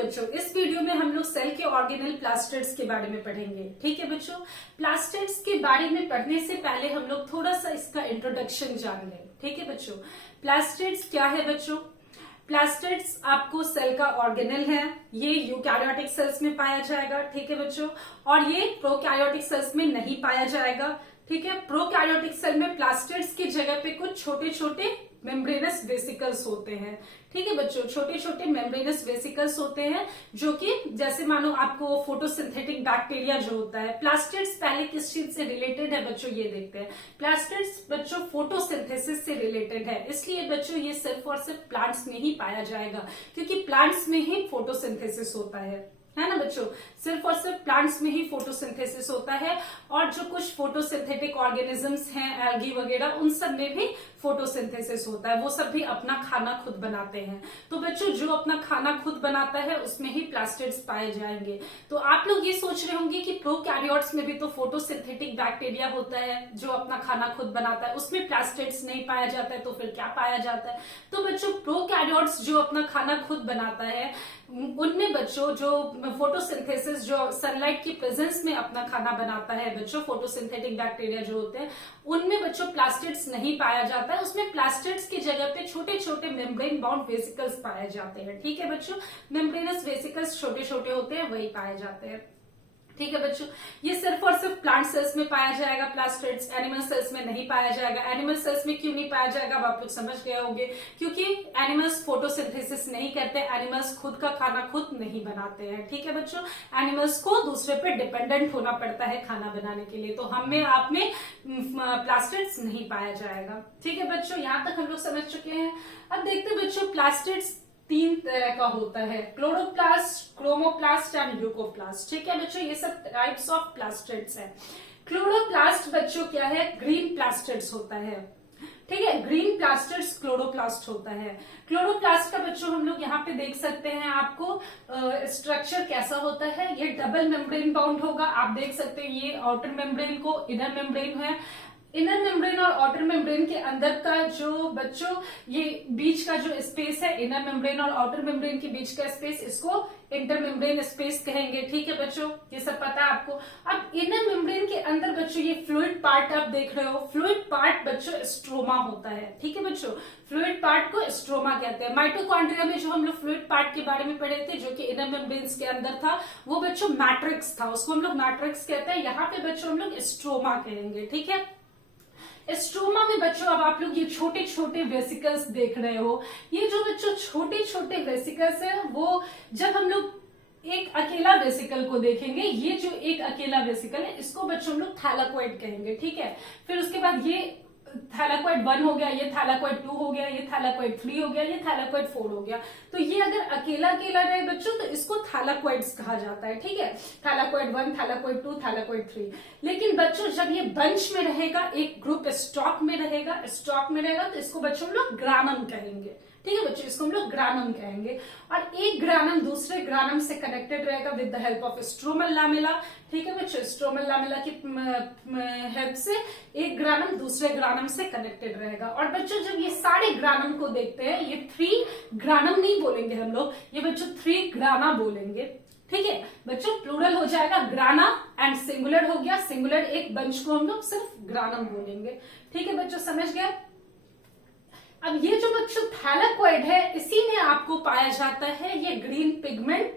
बच्चों, इस वीडियो में हम लोग सेल के ऑर्गेनेल प्लास्टिड्स के बारे में पढ़ेंगे। ठीक है बच्चों, प्लास्टिड्स के बारे में पढ़ने से पहले हम लोग थोड़ा सा इसका इंट्रोडक्शन जान लें। ठीक है बच्चों, प्लास्टिड्स क्या है बच्चों? प्लास्टिड्स आपको सेल का ऑर्गेनेल है। ये यूकैरियोटिक सेल्स में पाया जाएगा। ठीक है बच्चों, और ये प्रोकैरियोटिक सेल्स में नहीं पाया जाएगा। ठीक है, प्रोकैरियोटिक सेल में प्लास्टिड्स की जगह पे कुछ छोटे छोटे मेम्ब्रेनस वेसिकल्स होते हैं। ठीक है बच्चों, छोटे छोटे मेम्ब्रेनस वेसिकल्स होते हैं जो कि जैसे मानो आपको फोटोसिंथेटिक बैक्टीरिया जो होता है। प्लास्टिड्स पहले किस चीज से रिलेटेड है बच्चों, ये देखते हैं। प्लास्टिड्स बच्चों फोटोसिंथेसिस से रिलेटेड है, इसलिए बच्चों ये सिर्फ और सिर्फ प्लांट्स में ही पाया जाएगा, क्योंकि प्लांट्स में ही फोटोसिंथेसिस होता है ना बच्चों। सिर्फ और सिर्फ प्लांट्स में ही फोटोसिंथेसिस होता है, और जो कुछ फोटोसिंथेटिक ऑर्गेनिजम्स हैं, एल्गी वगैरह, उन सब में भी फोटोसिंथेसिस होता है। वो सब भी अपना खाना खुद बनाते हैं। तो बच्चों, जो अपना खाना खुद बनाता है उसमें ही प्लास्टिड्स पाए जाएंगे। तो आप लोग ये सोच रहे होंगे कि प्रोकैरियोट्स में भी तो फोटोसिंथेटिक बैक्टीरिया होता है जो अपना खाना खुद बनाता है, उसमें प्लास्टिड्स नहीं पाया जाता है, तो फिर क्या पाया जाता है? तो बच्चों, प्रोकैरियोट्स जो अपना खाना खुद बनाता है उनमें बच्चों जो फोटोसिंथेसिस, जो सनलाइट की प्रेजेंस में अपना खाना बनाता है बच्चों, फोटोसिंथेटिक बैक्टीरिया जो होते हैं, उनमें बच्चों प्लास्टिड्स नहीं पाया जाता है। उसमें प्लास्टिड्स की जगह पे छोटे छोटे मेम्ब्रेन बाउंड वेसिकल्स पाए जाते हैं। ठीक है बच्चों, मेम्ब्रेनस वेसिकल्स छोटे छोटे होते हैं, वही पाए जाते हैं। ठीक है बच्चों, ये सिर्फ और सिर्फ प्लांट सेल्स में पाया जाएगा प्लास्टिड्स, एनिमल सेल्स में नहीं पाया जाएगा। एनिमल सेल्स में क्यों नहीं पाया जाएगा आप लोग समझ गए होंगे, क्योंकि एनिमल्स फोटोसिंथेसिस नहीं करते, एनिमल्स खुद का खाना खुद नहीं बनाते हैं। ठीक है बच्चों, एनिमल्स को दूसरे पे डिपेंडेंट होना पड़ता है खाना बनाने के लिए, तो हम में आप में प्लास्टिड्स नहीं पाया जाएगा। ठीक है बच्चों, यहां तक हम लोग समझ चुके हैं। अब देखते हैं बच्चों, प्लास्टिड्स तीन तरह का होता है, क्लोरोप्लास्ट, क्रोमोप्लास्ट एंड ल्यूकोप्लास्ट। ठीक है बच्चों, ये सब टाइप्स ऑफ प्लास्टिड्स है। क्लोरोप्लास्ट बच्चों क्या है? ग्रीन प्लास्टिड्स होता है। ठीक है, ग्रीन प्लास्टिड्स क्लोरोप्लास्ट होता है। क्लोरोप्लास्ट का बच्चों हम लोग यहाँ पे देख सकते हैं, आपको स्ट्रक्चर कैसा होता है। ये डबल मेम्ब्रेन बाउंड होगा, आप देख सकते हैं। ये आउटर मेम्ब्रेन को इनर मेम्ब्रेन है, इनर मेम्ब्रेन और आउटर मेम्ब्रेन के अंदर का जो बच्चों ये बीच का जो स्पेस है, इनर मेम्ब्रेन और आउटर मेम्ब्रेन के बीच का स्पेस, इसको इंटर मेम्ब्रेन स्पेस कहेंगे। ठीक है बच्चों, ये सब पता है आपको। अब इनर मेम्ब्रेन के अंदर बच्चों ये फ्लूइड पार्ट आप देख रहे हो, फ्लूइड पार्ट बच्चों स्ट्रोमा होता है। ठीक है बच्चों, फ्लूइड पार्ट को स्ट्रोमा कहते हैं। माइटोकॉन्ड्रिया में जो हम लोग फ्लूइड पार्ट के बारे में पढ़े थे, जो कि इनर मेम्ब्रेन के अंदर था, वो बच्चों मैट्रिक्स था, उसको हम लोग मैट्रिक्स कहते हैं। यहाँ पे बच्चों हम लोग स्ट्रोमा कहेंगे। ठीक है, स्ट्रोमा में बच्चों अब आप लोग ये छोटे छोटे वेसिकल्स देख रहे हो। ये जो बच्चों छोटे छोटे वेसिकल्स है, वो जब हम लोग एक अकेला वेसिकल को देखेंगे, ये जो एक अकेला वेसिकल है, इसको बच्चों हम लोग थैलाकोइड कहेंगे। ठीक है, फिर उसके बाद ये थैलाकोइड 1 हो गया, ये थैलाकोइड 2 हो गया, ये थैलाकोइड 3 हो गया, ये थैलाकोइड 4 हो गया। तो ये अगर अकेला अकेला रहे बच्चों तो इसको थैलाकोइड्स कहा जाता है। ठीक है, थैलाकोइड 1, थैलाकोइड 2, थैलाकोइड 3। लेकिन बच्चों जब ये बंच में रहेगा, एक ग्रुप स्टॉक में रहेगा, तो इसको बच्चों हम लोग ग्रानम कहेंगे। ठीक है बच्चों, इसको हम लोग ग्रानम कहेंगे। और एक ग्रानम दूसरे ग्रानम से कनेक्टेड रहेगा with the help of stromal lamella. ठीक है बच्चों, स्ट्रोमल लैमेला की हेल्प से एक ग्रानम दूसरे ग्रानम से कनेक्टेड रहेगा। और बच्चों जब ये सारे ग्रानम को देखते हैं, ये 3 ग्रानम नहीं बोलेंगे हम लोग, ये बच्चों 3 ग्राना बोलेंगे। ठीक है बच्चों, प्लूरल हो जाएगा ग्राना, एंड सिंगुलर हो गया, सिंगुलर एक बंच को हम लोग सिर्फ ग्रानम बोलेंगे। ठीक है बच्चों, समझ गए? अब ये जो बच्चों थैलाकोइड है, इसी में आपको पाया जाता है ये ग्रीन पिगमेंट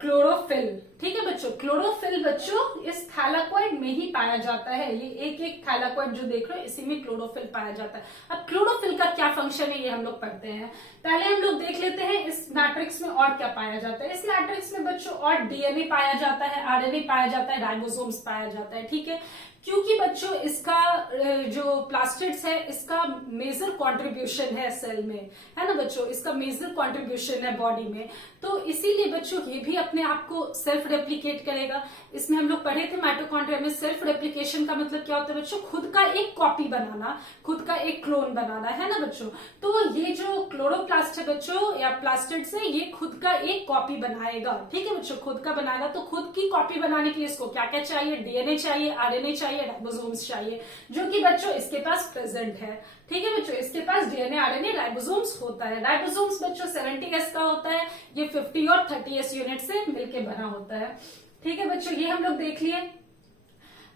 क्लोरोफिल। ठीक है बच्चों, क्लोरोफिल बच्चों इस थैलाकोइड में ही पाया जाता है। ये एक एक थैलाकोइड जो देख रहे हो, इसी में क्लोरोफिल पाया जाता है। अब क्लोरोफिल का क्या फंक्शन है ये हम लोग पढ़ते हैं। पहले हम लोग देख लेते हैं इस मैट्रिक्स में और क्या पाया जाता है। इस मैट्रिक्स में बच्चों और डीएनए पाया जाता है, आरएनए पाया जाता है, राइबोसोम्स पाया जाता है। ठीक है, क्योंकि बच्चों इसका जो प्लास्टिड्स है, इसका मेजर कंट्रीब्यूशन है सेल में, है ना बच्चों, इसका मेजर कंट्रीब्यूशन है बॉडी में, तो इसीलिए बच्चों ये भी अपने आप को सेल्फ रेप्लिकेट करेगा। इसमें हम लोग पढ़े थे माइटोकॉन्ड्रिया में, सेल्फ रेप्लिकेशन का मतलब क्या होता है बच्चों? खुद का एक कॉपी बनाना, खुद का एक क्लोन बनाना, है ना बच्चों। तो ये जो क्लोरोप्लास्ट है बच्चों या प्लास्टिड्स है, ये खुद का एक कॉपी बनाएगा। ठीक है बच्चों, खुद का बनाएगा। तो खुद की कॉपी बनाने के लिए इसको क्या क्या चाहिए? डीएनए चाहिए, आरएनए चाहिए, राइबोसोम्स चाहिए, जो कि बच्चों इसके पास प्रेजेंट है। ठीक है बच्चों, इसके पास डीएनए, आरएनए, राइबोसोम्स होता है। राइबोसोम्स बच्चों 70S का होता है, ये 50 और 30s यूनिट से मिलके बना होता है। ठीक है बच्चों, ये हम लोग देख लिए।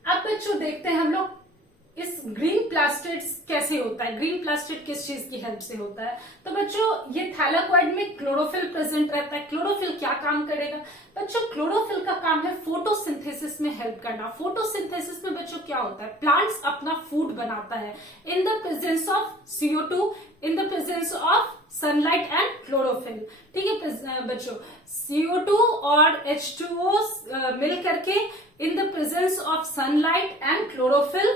अब बच्चों देखते हैं हम लोग इस ग्रीन प्लास्टिड्स कैसे होता है, ग्रीन प्लास्टिड किस चीज की हेल्प से होता है। तो बच्चों ये थैलाकोइड में क्लोरोफिल प्रेजेंट रहता है। क्लोरोफिल क्या काम करेगा बच्चों? क्लोरोफिल का काम है फोटोसिंथेसिस में हेल्प करना। फोटोसिंथेसिस में बच्चों क्या होता है? प्लांट्स अपना फूड बनाता है in the presence of CO2, in the presence of sunlight and chlorophyll. ठीक है बच्चों, CO2 और H2O मिल करके in the presence of sunlight and chlorophyll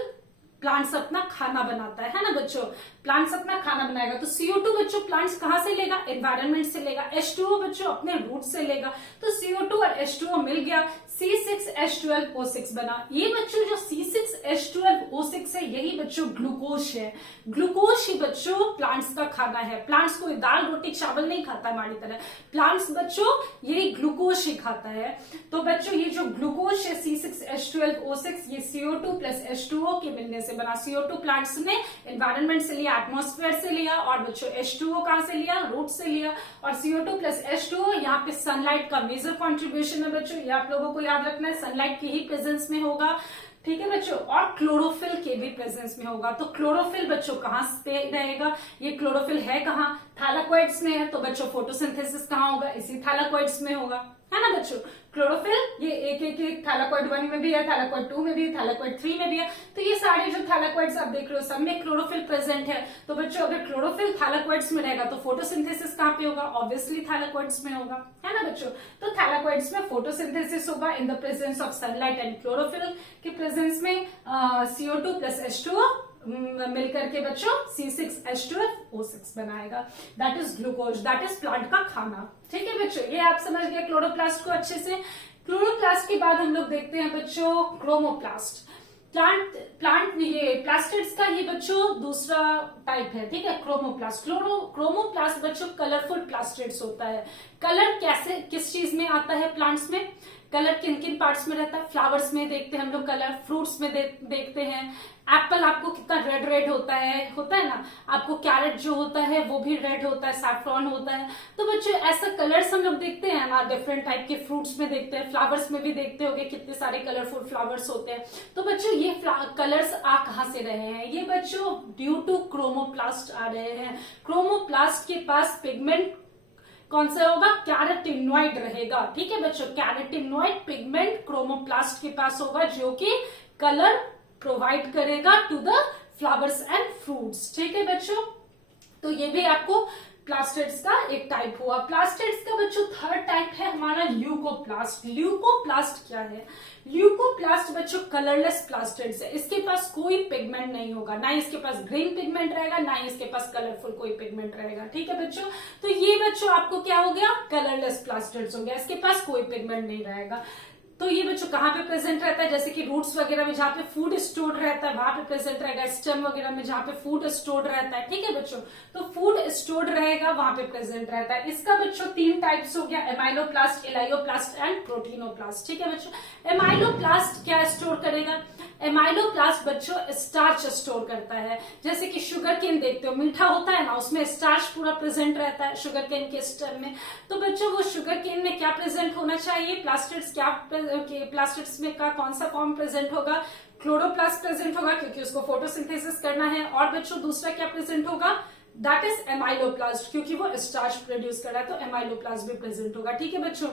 plants अपना खाना बनाता है ना बच्चों? प्लांट्स अपना खाना बनाएगा। तो CO2 बच्चों प्लांट्स कहां से लेगा? एनवायरनमेंट से लेगा। H2O बच्चों अपने रूट से लेगा। तो CO2 और H2O मिल गया, C6H12O6 बना। ये बच्चों जो C6H12O6 है यही बच्चों ग्लूकोज है। ग्लूकोज ही बच्चों प्लांट्स का खाना है। प्लांट्स कोई दाल रोटी चावल नहीं खाता हमारी तरह, प्लांट्स बच्चों यही ग्लूकोज ही खाता है। तो बच्चों ये जो ग्लूकोज है C6H12O6 ये CO2 प्लस H2O के मिलने से बना। CO2 प्लांट्स ने एनवायरनमेंट से लिया, एटमॉस्फेयर से लिया, और बच्चों H2O कहां से लिया? रूट से लिया। और CO2 प्लस H2O यहाँ पे सनलाइट का मेजर कॉन्ट्रीब्यूशन है बच्चों, ये आप लोगों को याद रखना है, सनलाइट की ही प्रेजेंस में होगा। ठीक है बच्चों, और क्लोरोफिल के भी प्रेजेंस में होगा। तो क्लोरोफिल बच्चों कहां पे रहेगा? ये क्लोरोफिल है कहां? थैलाकोइड्स में है। तो बच्चों फोटोसिंथेसिस कहां होगा? इसी थैलाकोइड्स में होगा, है ना बच्चों? क्लोरोफिल ये एक थैलाकोइड 1 में भी है, थैलाकोइड 2 में भी है, थैलाकोइड 3 में भी है। तो ये सारे जो थैलाकोइड्स आप देख रहे हो सब में क्लोरोफिल प्रेजेंट है। तो बच्चों अगर क्लोरोफिल थैलाकोइड्स में रहेगा तो फोटोसिंथेसिस कहां पे होगा? ऑब्वियसली थैलाकोइड्स में होगा, है ना बच्चों? तो थैलाकोइड्स में फोटोसिंथेसिस होगा in the presence of sunlight and chlorophyll के प्रेजेंस में CO2 प्लस H2O मिलकर के बच्चों C6H12O6 बनाएगा। That is glucose, that is plant का खाना। ठीक है बच्चों, ये आप समझ गए क्लोरोप्लास्ट को अच्छे से। क्लोरोप्लास्ट के बाद हम लोग देखते हैं बच्चों क्रोमोप्लास्ट। प्लांट ये प्लास्टिड्स का ये बच्चों दूसरा टाइप है। ठीक है, क्रोमोप्लास्ट। क्रोमोप्लास्ट बच्चों कलरफुल प्लास्टिड्स होता है। कलर कैसे किस चीज में आता है प्लांट्स में? कलर किन किन पार्ट्स में रहता है? फ्लावर्स में देखते हैं हम लोग कलर, फ्रूट्स में देखते हैं। एप्पल आपको कितना रेड रेड होता है ना। आपको कैरेट जो होता है वो भी रेड होता है, सैफ्रॉन होता है। तो बच्चों ऐसा कलर्स हम लोग देखते हैं ना, डिफरेंट टाइप के फ्रूट्स में देखते हैं, फ्लावर्स में भी देखते होंगे कितने सारे कलरफुल फ्लावर्स होते हैं। तो बच्चों ये कलर्स आ कहां से रहे हैं? ये बच्चों ड्यू टू क्रोमोप्लास्ट आ रहे हैं। क्रोमोप्लास्ट के पास पिगमेंट कौन सा होगा? कैरोटिनॉइड रहेगा। ठीक है बच्चों, कैरोटिनॉइड पिगमेंट क्रोमोप्लास्ट के पास होगा जो कि कलर प्रोवाइड करेगा to the flowers and fruits. ठीक है बच्चों, तो ये भी आपको प्लास्टिड्स का एक टाइप हुआ। प्लास्टिड्स का बच्चों थर्ड टाइप है हमारा ल्यूकोप्लास्ट। ल्यूकोप्लास्ट क्या है? ल्यूकोप्लास्ट बच्चों कलरलेस प्लास्टिड्स है। इसके पास कोई पिगमेंट नहीं होगा, ना इसके पास ग्रीन पिगमेंट रहेगा, ना इसके पास कलरफुल कोई पिगमेंट रहेगा। ठीक है बच्चों, तो ये बच्चों आपको क्या हो गया? कलरलेस प्लास्टिड्स हो गया, इसके पास कोई पिगमेंट नहीं रहेगा। तो ये बच्चों कहाँ पे प्रेजेंट रहता है? जैसे कि रूट्स वगैरह में जहाँ पे फूड स्टोर्ड रहता है वहां पे प्रेजेंट रहेगा। स्टेम वगैरह में जहाँ पे फूड स्टोर्ड रहता है। ठीक है बच्चों, तो फूड स्टोर्ड रहेगा वहां पे प्रेजेंट रहता है। इसका बच्चों 3 टाइप्स हो गया, एमाइलोप्लास्ट, इलायोप्लास्ट एंड प्रोटीनोप्लास्ट। ठीक है बच्चों, एमाइलोप्लास्ट क्या स्टोर करेगा? एमाइलोप्लास्ट बच्चों स्टार्च स्टोर करता है। जैसे कि शुगर केन देखते हो, मीठा होता है ना, उसमें स्टार्च पूरा प्रेजेंट रहता है शुगर केन के स्टेम में। तो बच्चों वो शुगर केन में क्या प्रेजेंट होना चाहिए? प्लास्टिड्स क्या प्लास्टिड्स में का कौन सा फॉर्म प्रेजेंट होगा? क्लोरोप्लास्ट प्रेजेंट होगा क्योंकि उसको फोटोसिंथेसिस करना है। और बच्चों दूसरा क्या प्रेजेंट होगा? दैट इज एमाइलोप्लास्ट, क्योंकि वो स्टार्च प्रोड्यूस कर रहा है, तो एमाइलोप्लास्ट भी प्रेजेंट होगा। ठीक है बच्चों,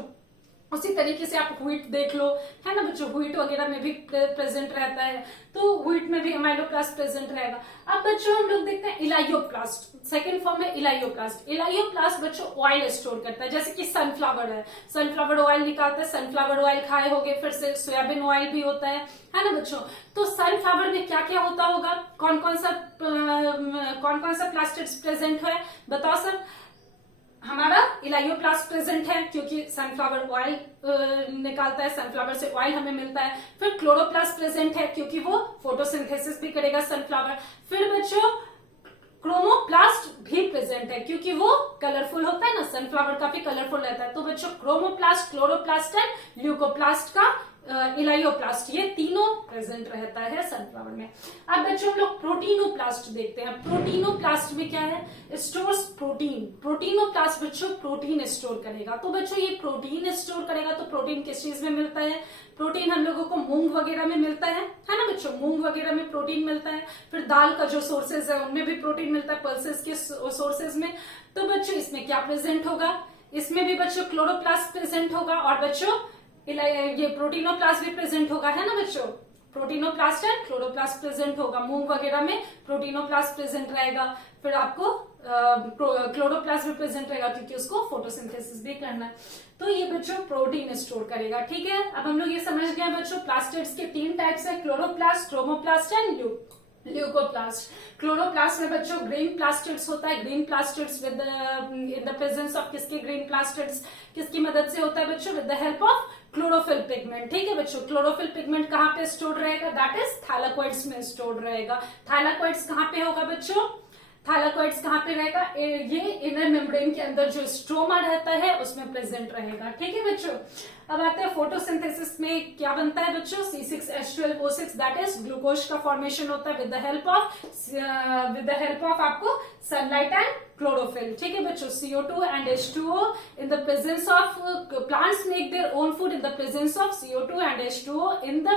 उसी तरीके से आप व्हीट देख लो, है ना बच्चों, व्हीट वगैरह में भी प्रेजेंट रहता है, तो व्हीट में भी एमाइलोप्लास्ट प्रेजेंट रहेगा। अब बच्चों हम लोग देखते हैं इलायोप्लास्ट। सेकंड फॉर्म है इलायोप्लास्ट। इलायोप्लास्ट बच्चों ऑयल स्टोर करता है। जैसे कि सनफ्लावर है, सनफ्लावर ऑयल निकालता है, सनफ्लावर ऑयल खाए होगे, फिर से सोयाबीन ऑयल भी होता है ना बच्चों। तो सनफ्लावर में क्या क्या होता होगा? कौन कौन सा प्लास्टिड्स प्रेजेंट है बताओ सर? हमारा इलायोप्लास्ट प्रेजेंट है क्योंकि सनफ्लावर ऑयल निकालता है, सनफ्लावर से ऑयल हमें मिलता है। फिर क्लोरोप्लास्ट प्रेजेंट है क्योंकि वो फोटोसिंथेसिस भी करेगा सनफ्लावर। फिर बच्चों क्रोमोप्लास्ट भी प्रेजेंट है क्योंकि वो कलरफुल होता है ना, सनफ्लावर काफी कलरफुल रहता है। तो बच्चों क्रोमोप्लास्ट, क्लोरोप्लास्ट एंड ल्यूकोप्लास्ट का इलायोप्लास्ट, ये तीनों प्रेजेंट रहता है सनफ्लावर में। अब बच्चों हम लोग प्रोटीनोप्लास्ट देखते हैं। प्रोटीनोप्लास्ट में क्या है, स्टोर्स प्रोटीन। प्रोटीनोप्लास्ट बच्चों प्रोटीन स्टोर करेगा। तो बच्चों ये प्रोटीन स्टोर करेगा, तो प्रोटीन किस चीज में मिलता है, प्रोटीन हम लोगों को मूंग वगैरह में मिलता है ना बच्चों, मूंग वगैरह में प्रोटीन मिलता है। फिर दाल का जो सोर्सेज है उनमें भी प्रोटीन मिलता है, पल्सेस के सोर्सेज में। तो बच्चों इसमें क्या प्रेजेंट होगा, इसमें भी बच्चों क्लोरोप्लास्ट प्रेजेंट होगा, और बच्चों ये प्रोटीनोप्लास्ट भी प्रेजेंट होगा, है ना बच्चों। प्रोटीनोप्लास्ट एंड क्लोरोप्लास्ट प्रेजेंट होगा, मूंग वगैरह में प्रोटीनोप्लास्ट प्रेजेंट रहेगा। फिर आपको क्लोरोप्लास्ट भी प्रेजेंट रहेगा, क्योंकि उसको फोटोसिंथेसिस भी करना है। तो ये बच्चों प्रोटीन स्टोर करेगा, ठीक है। अब हम लोग ये समझ गए बच्चों प्लास्टिड्स के 3 टाइप्स है, chloroplast, chromoplast and leucoplast. Chloroplast में बच्चों ग्रीन प्लास्टिड्स होता है, green plastids with in the presence of किसके, ग्रीन प्लास्टिड्स किसकी मदद से होता है बच्चों, with the help of chlorophyll pigment, ठीक है बच्चों। क्लोरोफिल पिगमेंट कहाँ पे स्टोर रहेगा, दैट इज थैलाकोइड्स में स्टोर रहेगा। थैलाकोइड्स कहाँ पे होगा बच्चों, थैलाकोइड्स कहाँ पे रहेगा, ये इनर मेम्ब्रेन के अंदर जो स्ट्रोमा रहता है उसमें प्रेजेंट रहेगा, ठीक है बच्चों। अब आते हैं फोटोसिंथेसिस में क्या बनता है बच्चों, C6H12O6 दैट इज ग्लूकोज का फॉर्मेशन होता है विद द हेल्प ऑफ आपको सनलाइट एंड क्लोरोफिल, ठीक है बच्चों। CO2 and H2O in the presence of plants make their own food in the presence of CO2 and H2O in the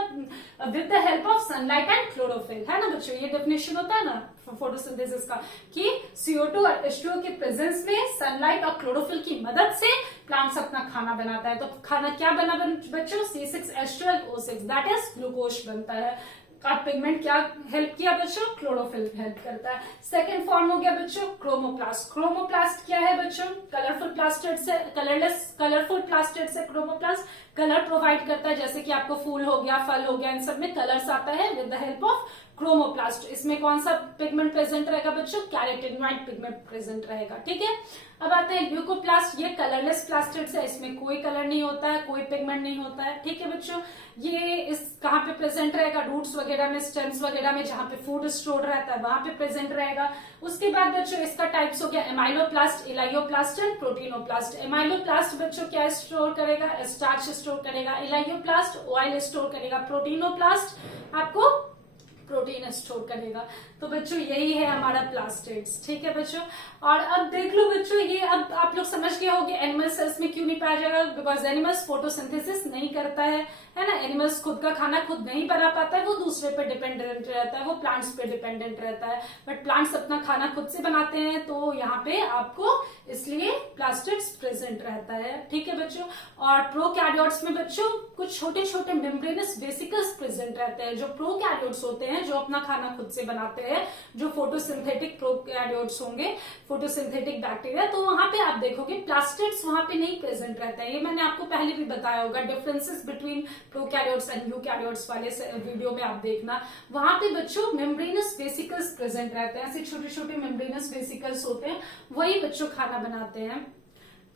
with the help of sunlight and chlorophyll, है ना बच्चों। ये definition होता है ना फोटोसिंथेसिस का, कि CO2 और H2O के प्रेजेंस में सनलाइट और क्लोरोफिल की मदद से प्लांट्स अपना खाना बनाता है। तो खाना क्या बना बच्चों, C6H12O6 दैट इज ग्लूकोज बनता है। का पिगमेंट क्या हेल्प किया बच्चों, क्लोरोफिल हेल्प करता है। सेकेंड फॉर्म हो गया बच्चों क्रोमोप्लास्ट। क्रोमोप्लास्ट क्या है बच्चों, कलरफुल प्लास्टिड से, कलरफुल प्लास्टिड से क्रोमोप्लास्ट कलर प्रोवाइड करता है, जैसे कि आपको फूल हो गया, फल हो गया, इन सब में कलर्स आता है with the help of chromoplast. इसमें कौन सा पिगमेंट प्रेजेंट रहेगा बच्चों, कैरोटीनॉइड पिगमेंट प्रेजेंट रहेगा, ठीक है। अब आते हैं ल्यूकोप्लास्ट, ये कलरलेस प्लास्टिड्स है, इसमें कोई कलर नहीं होता है, कोई पिगमेंट नहीं होता है, ठीक है बच्चों। ये इस कहाँ पे प्रेजेंट रहेगा, रूट्स वगैरह में, स्टेम्स वगैरह में, जहां पे फूड स्टोर रहता है वहां पे प्रेजेंट रहेगा। उसके बाद बच्चों इसका टाइप्स हो गया एमाइलोप्लास्ट, इलायोप्लास्ट एंड प्रोटीनोप्लास्ट। एमाइलोप्लास्ट बच्चों क्या स्टोर करेगा, स्टार्च स्टोर करेगा। इलायोप्लास्ट ऑयल स्टोर करेगा। प्रोटीनोप्लास्ट आपको प्रोटीन स्टोर करेगा। तो बच्चों यही है हमारा प्लास्टिड्स, ठीक है बच्चों। और अब देख लो बच्चों, ये अब आप लोग समझ गए होंगे एनिमल सेल्स में क्यों नहीं पाया जाएगा, बिकॉज एनिमल्स फोटोसिंथेसिस नहीं करता है ना। एनिमल्स खुद का खाना खुद नहीं बना पाता है, वो दूसरे पे डिपेंडेंट रहता है, वो प्लांट्स पे डिपेंडेंट रहता है। बट प्लांट्स अपना खाना खुद से बनाते हैं, तो यहाँ पे आपको इसलिए प्लास्टिड्स प्रेजेंट रहता है, ठीक है बच्चों। और प्रोकैरियोट्स में बच्चों कुछ छोटे छोटे मेम्ब्रेनस वेसिकल्स प्रेजेंट रहते हैं, जो प्रोकैरियोट्स होते हैं, जो अपना खाना खुद से बनाते हैं, जो फोटोसिंथेटिक प्रोकैरियोट्स होंगे, फोटोसिंथेटिक बैक्टीरिया। तो वहां पे आप देखोगे प्लास्टिड्स वहां पे नहीं प्रेजेंट रहता है। ये मैंने आपको पहले भी बताया होगा, differences between prokaryotes and eukaryotes वाले वीडियो में आप देखना। वहां पे बच्चों मेम्ब्रेनस वेसिकल्स प्रेजेंट रहते हैं, ऐसे छोटे छोटे मेम्ब्रेनस वेसिकल्स होते हैं, वही बच्चों खाना बनाते हैं,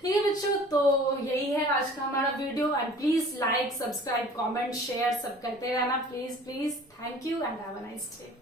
ठीक है बच्चों। तो यही है आज का हमारा video, and please like, subscribe, comment, share सब करते रहना, please please. Thank you and have a nice day.